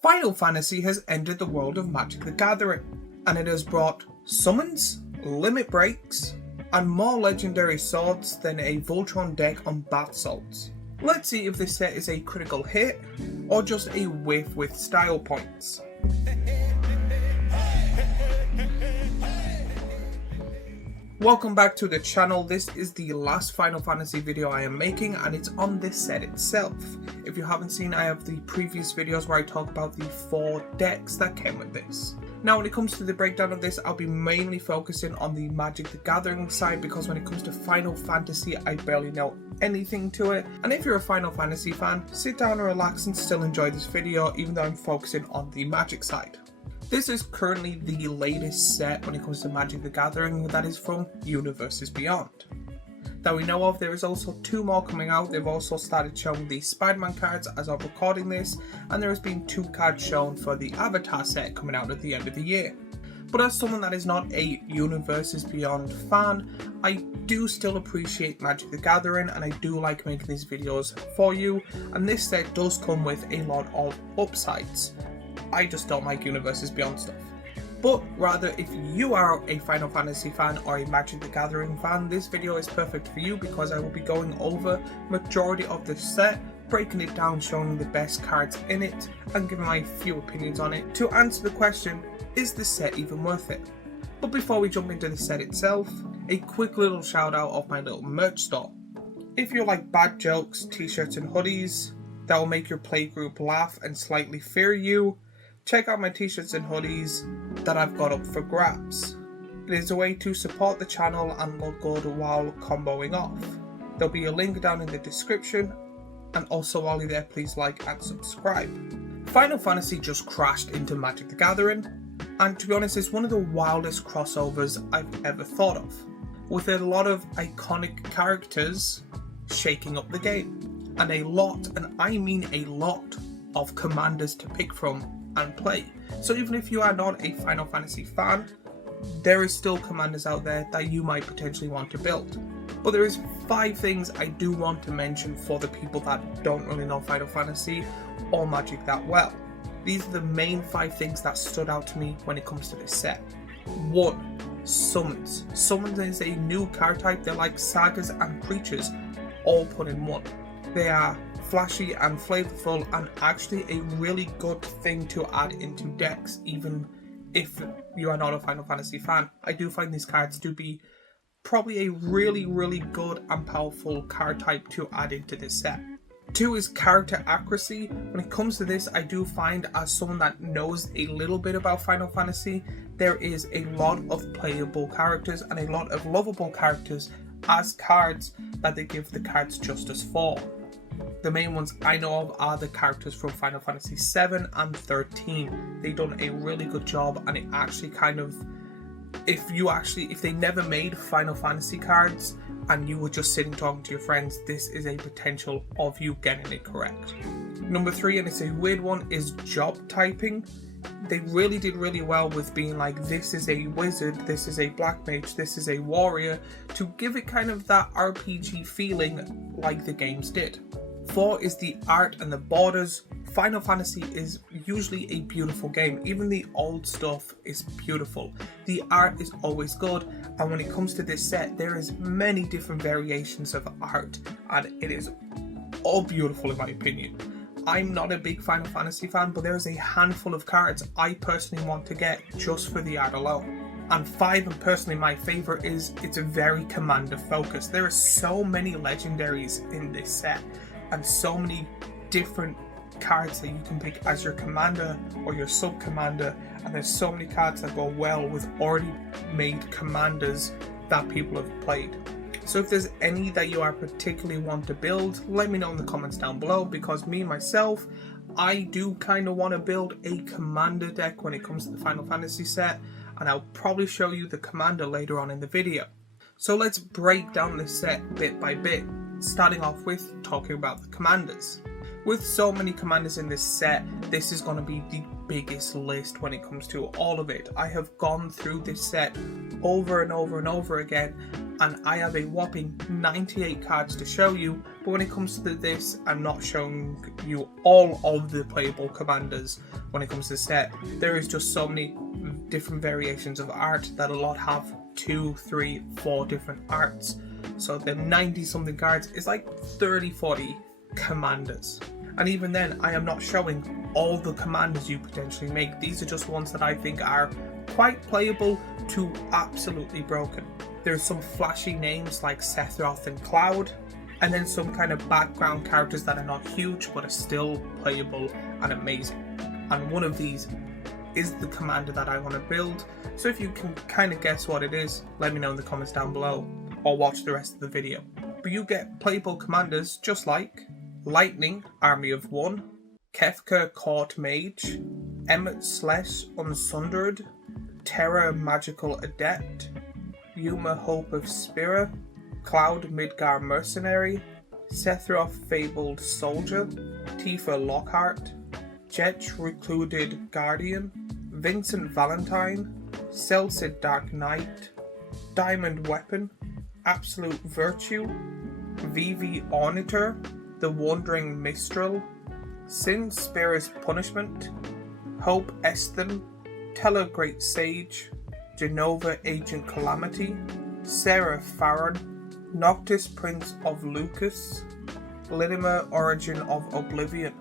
Final Fantasy has entered the world of Magic the Gathering, and it has brought summons, limit breaks, and more legendary swords than a Voltron deck on bath salts. Let's see if this set is a critical hit, or just a whiff with style points. Welcome back to the channel. This is the last Final Fantasy video I am making, and it's on this set itself. If you haven't seen, I have the previous videos where I talk about the 4 decks that came with this. Now when it comes to the breakdown of this, I'll be mainly focusing on the Magic the Gathering side, because when it comes to Final Fantasy, I barely know anything to it. And if you're a Final Fantasy fan, sit down and relax and still enjoy this video, even though I'm focusing on the Magic side. This is currently the latest set when it comes to Magic the Gathering that is from Universes Beyond. That we know of, there is also 2 more coming out. They've also started showing the Spider-Man cards as I'm recording this, and there has been 2 cards shown for the Avatar set coming out at the end of the year. But as someone that is not a Universes Beyond fan, I do still appreciate Magic the Gathering, and I do like making these videos for you, and this set does come with a lot of upsides. I just don't like Universes Beyond stuff. But rather, if you are a Final Fantasy fan or a Magic the Gathering fan, this video is perfect for you, because I will be going over majority of the set, breaking it down, showing the best cards in it, and giving my few opinions on it to answer the question, is this set even worth it? But before we jump into the set itself, a quick little shout out of my little merch store. If you like bad jokes, t-shirts and hoodies that will make your playgroup laugh and slightly fear you, check out my t-shirts and hoodies that I've got up for grabs. It is a way to support the channel and look good while comboing off. There'll be a link down in the description, and also while you're there, please like and subscribe. Final Fantasy just crashed into Magic the Gathering, and to be honest, it's one of the wildest crossovers I've ever thought of, with a lot of iconic characters shaking up the game, and a lot, and I mean a lot, of commanders to pick from and play. So even if you are not a Final Fantasy fan, there is still commanders out there that you might potentially want to build. But there is 5 things I do want to mention for the people that don't really know Final Fantasy or Magic that well. These are the main 5 things that stood out to me when it comes to this set. 1. Summons. Summons is a new card type. They're like sagas and creatures all put in one. They are flashy and flavorful, and actually a really good thing to add into decks, even if you are not a Final Fantasy fan. I do find these cards to be probably a really good and powerful card type to add into this set. 2 is character accuracy. When it comes to this, I do find, as someone that knows a little bit about Final Fantasy, there is a lot of playable characters and a lot of lovable characters as cards that they give the cards justice for. The main ones I know of are the characters from Final Fantasy 7 and 13. They've done a really good job, and it actually kind of, if they never made Final Fantasy cards and you were just sitting talking to your friends, this is a potential of you getting it correct. Number 3, and it's a weird one, is job typing. They really did really well with being like, this is a wizard, this is a black mage, this is a warrior, to give it kind of that RPG feeling like the games did. 4 is the art and the borders. Final Fantasy is usually a beautiful game. Even the old stuff is beautiful. The art is always good, and when it comes to this set, there is many different variations of art, and it is all beautiful in my opinion. I'm not a big Final Fantasy fan, but there is a handful of cards I personally want to get just for the art alone. And 5, and personally my favourite, is it's a very commander focused. There are so many legendaries in this set, and so many different cards that you can pick as your commander or your sub-commander, and there's so many cards that go well with already made commanders that people have played. So if there's any that you are particularly want to build, let me know in the comments down below, because me myself, I do kind of want to build a commander deck when it comes to the Final Fantasy set, and I'll probably show you the commander later on in the video. So let's break down this set bit by bit, starting off with talking about the commanders. With so many commanders in this set, this is going to be the biggest list when it comes to all of it. I have gone through this set over and over and over again, and I have a whopping 98 cards to show you, but when it comes to this, I'm not showing you all of the playable commanders when it comes to the set. There is just so many different variations of art that a lot have 2, 3, 4 different arts. So the 90 something cards is like 30-40 commanders. And even then, I am not showing all the commanders you potentially make. These are just ones that I think are quite playable to absolutely broken. There's some flashy names like Sephiroth and Cloud, and then some kind of background characters that are not huge but are still playable and amazing. And one of these is the commander that I want to build. So if you can kind of guess what it is, let me know in the comments down below, or watch the rest of the video. But you get playable commanders just like Lightning, Army of One, Kefka, Court Mage, Emmet Slesh, Unsundered, Terra, Magical Adept, Yuma, Hope of Spira, Cloud, Midgar Mercenary, Sephiroth, Fabled Soldier, Tifa, Lockhart, Jetch, Recluded Guardian, Vincent Valentine, Celcid, Dark Knight, Diamond Weapon, Absolute Virtue, Vivi Orniter, The Wandering Mistral, Sin Spira's Punishment, Hope Esthon, Teller Great Sage, Genova Agent Calamity, Sarah Farron, Noctis Prince of Lucas, Lydimer Origin of Oblivion.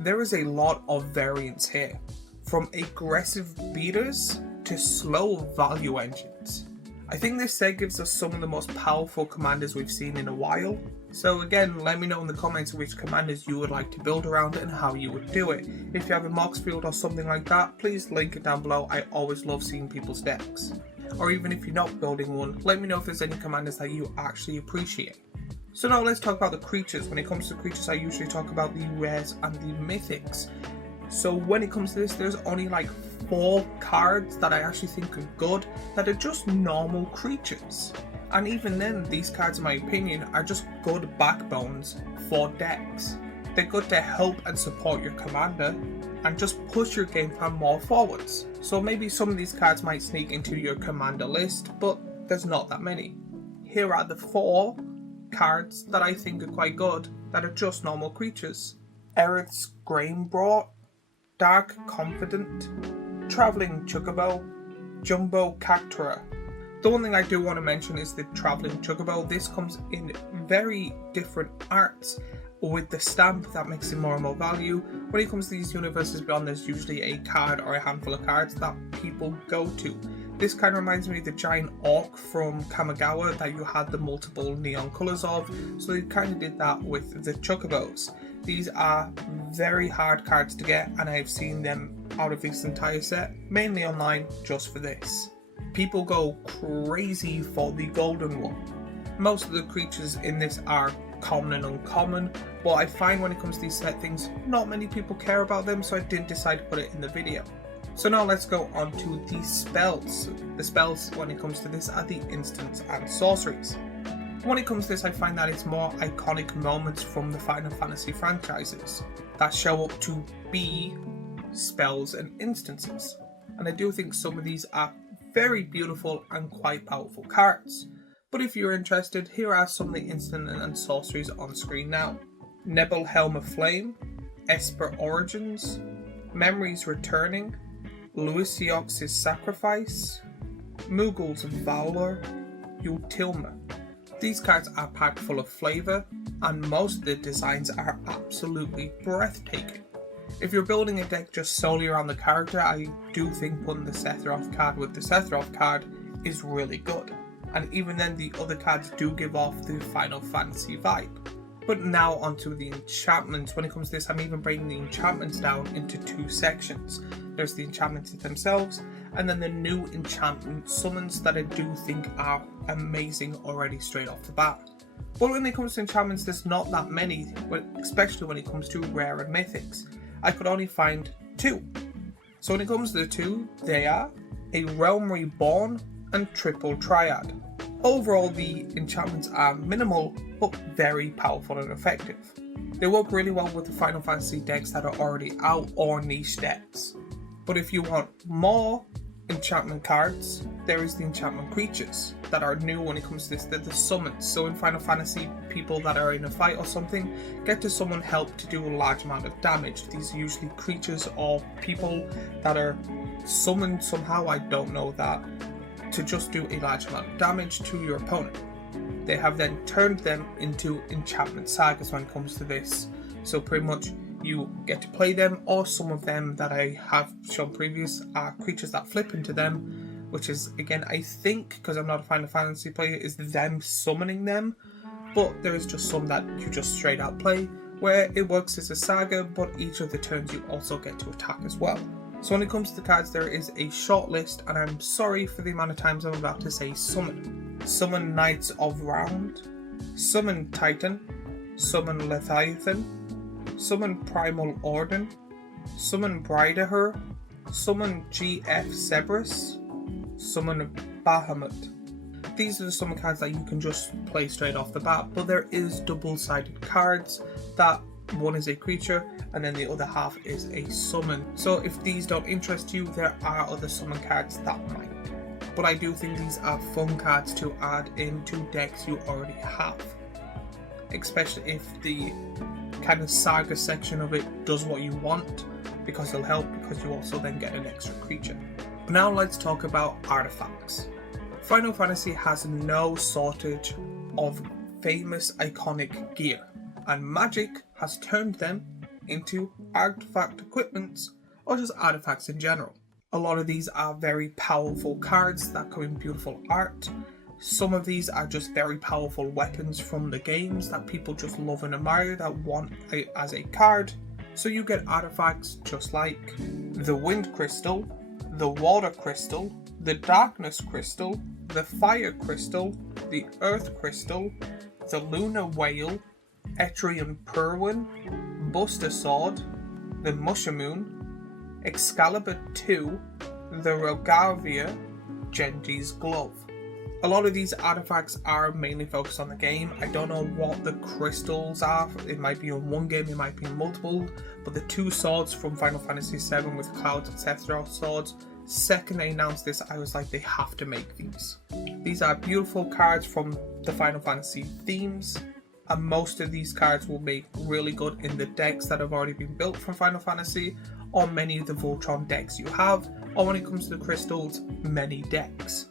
There is a lot of variants here, from aggressive beaters to slow value engines. I think this set gives us some of the most powerful commanders we've seen in a while. So again, let me know in the comments which commanders you would like to build around and how you would do it. If you have a Mox field or something like that, please link it down below. I always love seeing people's decks. Or even if you're not building one, let me know if there's any commanders that you actually appreciate. So now let's talk about the creatures. When it comes to creatures, I usually talk about the rares and the mythics. So when it comes to this, there's only like 4 cards that I actually think are good, that are just normal creatures. And even then, these cards, in my opinion, are just good backbones for decks. They're good to help and support your commander and just push your game plan more forwards. So maybe some of these cards might sneak into your commander list, but there's not that many. Here are the 4 cards that I think are quite good, that are just normal creatures. Aerith's Grainbrought, Dark Confident, Travelling Chocobo, Jumbo Cactura. The one thing I do want to mention is the Travelling Chocobo. This comes in very different arts with the stamp that makes it more and more value. When it comes to these universes beyond, there's usually a card or a handful of cards that people go to. This kind of reminds me of the giant orc from Kamigawa that you had the multiple neon colours of, so they kind of did that with the Chocobos. These are very hard cards to get, and I've seen them out of this entire set, mainly online, just for this. People go crazy for the golden one. Most of the creatures in this are common and uncommon, but I find when it comes to these set things, not many people care about them, so I didn't decide to put it in the video. So now let's go on to the spells. The spells when it comes to this are the instants and sorceries. When it comes to this, I find that it's more iconic moments from the Final Fantasy franchises that show up to be spells and instances. And I do think some of these are very beautiful and quite powerful cards. But if you're interested, here are some of the instant and sorceries on screen now. Nebel Helm of Flame, Esper Origins, Memories Returning, Luisiox's Sacrifice, Moogle's Valor, Utilma. These cards are packed full of flavour, and most of the designs are absolutely breathtaking. If you're building a deck just solely around the character, I do think putting the Sephiroth card with the Sephiroth card is really good. And even then, the other cards do give off the Final Fantasy vibe. But now onto the enchantments. When it comes to this, I'm even breaking the enchantments down into 2 sections. There's the enchantments themselves, and then the new enchantment summons that I do think are amazing already straight off the bat. But when it comes to enchantments, there's not that many, especially when it comes to rare and mythics. I could only find 2. So when it comes to the 2, they are a Realm Reborn and Triple Triad. Overall, the enchantments are minimal, but very powerful and effective. They work really well with the Final Fantasy decks that are already out or niche decks. But if you want more enchantment cards, there is the enchantment creatures that are new when it comes to this. They're the summons. So in Final Fantasy, people that are in a fight or something get to summon help to do a large amount of damage. These are usually creatures or people that are summoned somehow, I don't know that, to just do a large amount of damage to your opponent. They have then turned them into enchantment sagas when it comes to this. So pretty much you get to play them, or some of them that I have shown previous are creatures that flip into them, which is, again, I think, because I'm not a Final Fantasy player, is them summoning them. But there is just some that you just straight out play, where it works as a saga, but each of the turns you also get to attack as well. So when it comes to the cards, there is a short list, and I'm sorry for the amount of times I'm about to say summon. Summon Knights of Round, Summon Titan, Summon Leviathan, Summon Primal Orden, Summon Brideher, Summon GF Cerberus, Summon Bahamut. These are the summon cards that you can just play straight off the bat, but there is double-sided cards that one is a creature and then the other half is a summon. So if these don't interest you, there are other summon cards that might. But I do think these are fun cards to add into decks you already have, especially if the kind of saga section of it does what you want, because it'll help, because you also then get an extra creature. But now let's talk about artifacts. Final Fantasy has no shortage of famous iconic gear, and Magic has turned them into artifact equipments, or just artifacts in general. A lot of these are very powerful cards that come in beautiful art. Some of these are just very powerful weapons from the games that people just love and admire, that want as a card. So you get artifacts just like the Wind Crystal, the Water Crystal, the Darkness Crystal, the Fire Crystal, the Earth Crystal, the Lunar Whale, Etrian Purwin, Buster Sword, the Mushamoon, Excalibur 2, the Rogarvia, Genji's Glove. A lot of these artifacts are mainly focused on the game. I don't know what the crystals are. It might be in one game, it might be in multiple, but the two swords from Final Fantasy VII with Clouds and Sephiroth swords, second they announced this, I was like, they have to make these. These are beautiful cards from the Final Fantasy themes, and most of these cards will make really good in the decks that have already been built from Final Fantasy, or many of the Voltron decks you have, or when it comes to the crystals, many decks.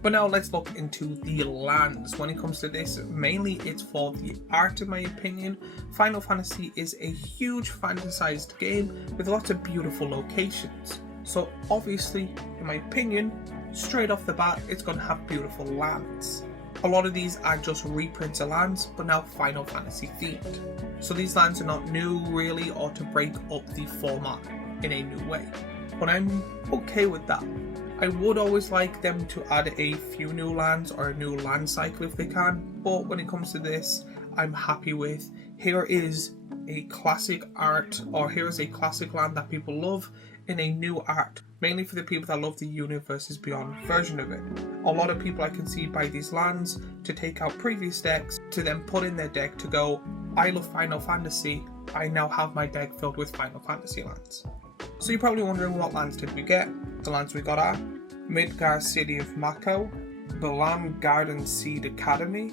But now let's look into the lands. When it comes to this, mainly it's for the art, in my opinion. Final Fantasy is a huge fantasized game with lots of beautiful locations. So obviously, in my opinion, straight off the bat, it's going to have beautiful lands. A lot of these are just reprints of lands, but now Final Fantasy themed. So these lands are not new really, or to break up the format in a new way. But I'm okay with that. I would always like them to add a few new lands or a new land cycle if they can, but when it comes to this, I'm happy with, here is a classic art, or here is a classic land that people love in a new art, mainly for the people that love the Universes Beyond version of it. A lot of people I can see buy these lands to take out previous decks, to then put in their deck to go, I love Final Fantasy, I now have my deck filled with Final Fantasy lands. So you're probably wondering, what lands did we get? The lands we got are Midgar City of Mako, Balan Garden Seed Academy,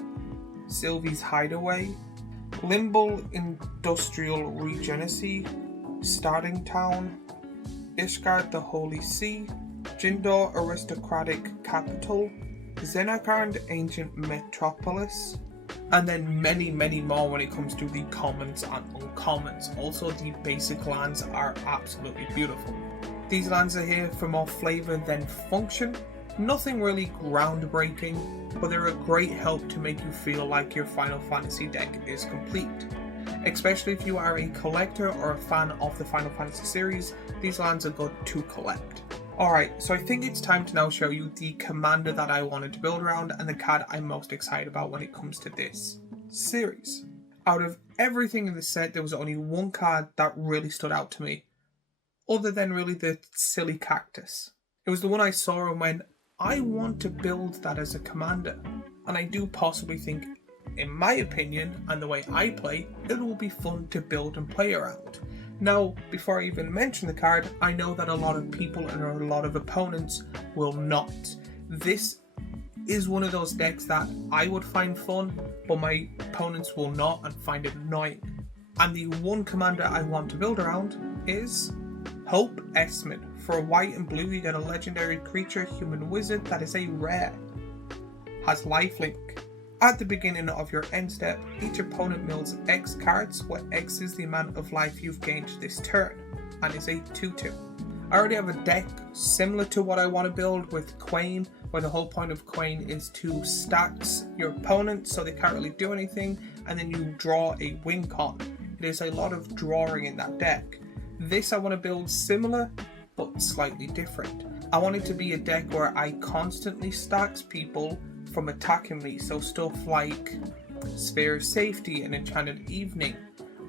Sylvie's Hideaway, Limble Industrial Regency, Starting Town, Ishgard the Holy See, Jindor Aristocratic Capital, Xenakard Ancient Metropolis, and then many more when it comes to the commons and uncommons. Also, the basic lands are absolutely beautiful. These lands are here for more flavour than function. Nothing really groundbreaking, but they're a great help to make you feel like your Final Fantasy deck is complete. Especially if you are a collector or a fan of the Final Fantasy series, these lands are good to collect. Alright, so I think it's time to now show you the commander that I wanted to build around and the card I'm most excited about when it comes to this series. Out of everything in the set, there was only one card that really stood out to me, other than really the silly cactus. It was the one I saw and went, I want to build that as a commander. And I do possibly think, in my opinion, and the way I play, it will be fun to build and play around. Now, before I even mention the card, I know that a lot of people and a lot of opponents will not. This is one of those decks that I would find fun, but my opponents will not and find it annoying. And the one commander I want to build around is Hope Esmond. For white and blue, you get a legendary creature, human wizard, that is a rare. Has lifelink. At the beginning of your end step, each opponent mills X cards, where X is the amount of life you've gained this turn, and is a 2/2. I already have a deck similar to what I want to build with Quain, where the whole point of Quain is to stacks your opponent so they can't really do anything, and then you draw a win con. It is a lot of drawing in that deck. This I want to build similar, but slightly different. I want it to be a deck where I constantly stacks people from attacking me, so stuff like Sphere of Safety and Enchanted Evening,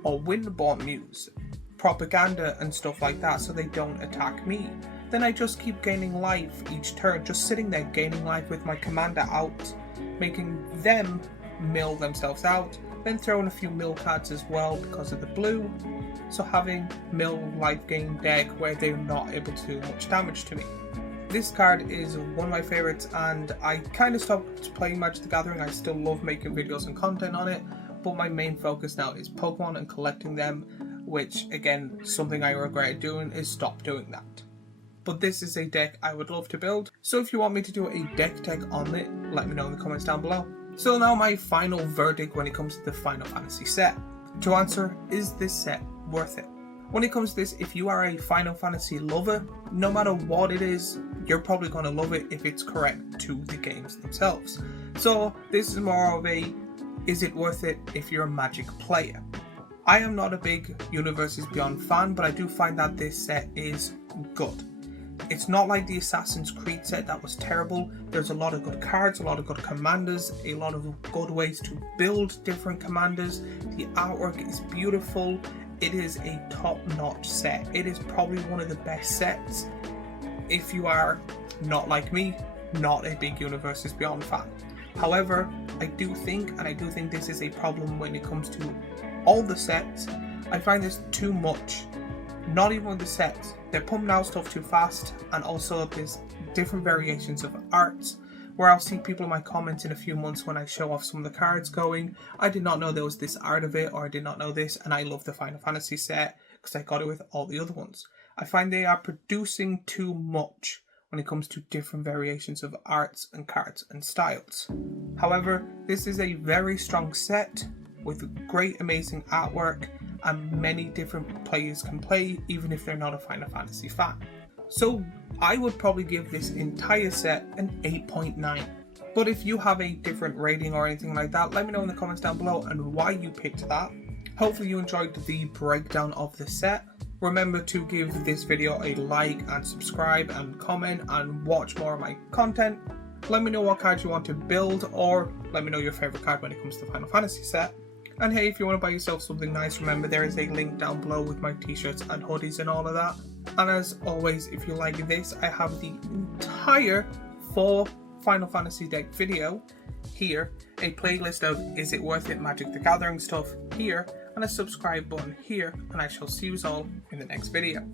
or Windborn Muse, Propaganda and stuff like that, so they don't attack me. Then I just keep gaining life each turn, just sitting there gaining life with my commander out, making them mill themselves out, then throw in a few mill cards as well because of the blue, so having mill life gain deck where they're not able to do much damage to me. This card is one of my favorites, and I kind of stopped playing Magic the Gathering. I still love making videos and content on it, but my main focus now is Pokemon and collecting them, which again, something I regret doing is stop doing that. But this is a deck I would love to build, so if you want me to do a deck tech on it, let me know in the comments down below. So now my final verdict when it comes to the Final Fantasy set. To answer, is this set worth it? When it comes to this, if you are a Final Fantasy lover, no matter what it is, you're probably going to love it if it's correct to the games themselves. So this is more of a, is it worth it if you're a Magic player? I am not a big Universes Beyond fan, but I do find that this set is good. It's not like the Assassin's Creed set that was terrible. There's a lot of good cards, a lot of good commanders, a lot of good ways to build different commanders. The artwork is beautiful. It is a top-notch set. It is probably one of the best sets if you are, not like me, not a big Universes Beyond fan. However, I do think this is a problem when it comes to all the sets. I find this too much. Not even with the sets. They're pumping out stuff too fast, and also there's different variations of arts, where I'll see people in my comments in a few months when I show off some of the cards going, I did not know there was this art of it, or I did not know this, and I love the Final Fantasy set because I got it with all the other ones. I find they are producing too much when it comes to different variations of arts and cards and styles. However, this is a very strong set with great amazing artwork, and many different players can play even if they're not a Final Fantasy fan. So I would probably give this entire set an 8.9. But if you have a different rating or anything like that, let me know in the comments down below and why you picked that. Hopefully you enjoyed the breakdown of the set. Remember to give this video a like and subscribe and comment and watch more of my content. Let me know what cards you want to build, or let me know your favourite card when it comes to the Final Fantasy set. And hey, if you want to buy yourself something nice, remember there is a link down below with my t-shirts and hoodies and all of that. And as always, if you like this, I have the entire 4 Final Fantasy deck video here, a playlist of Is It Worth It Magic the Gathering stuff here, and a subscribe button here, and I shall see you all in the next video.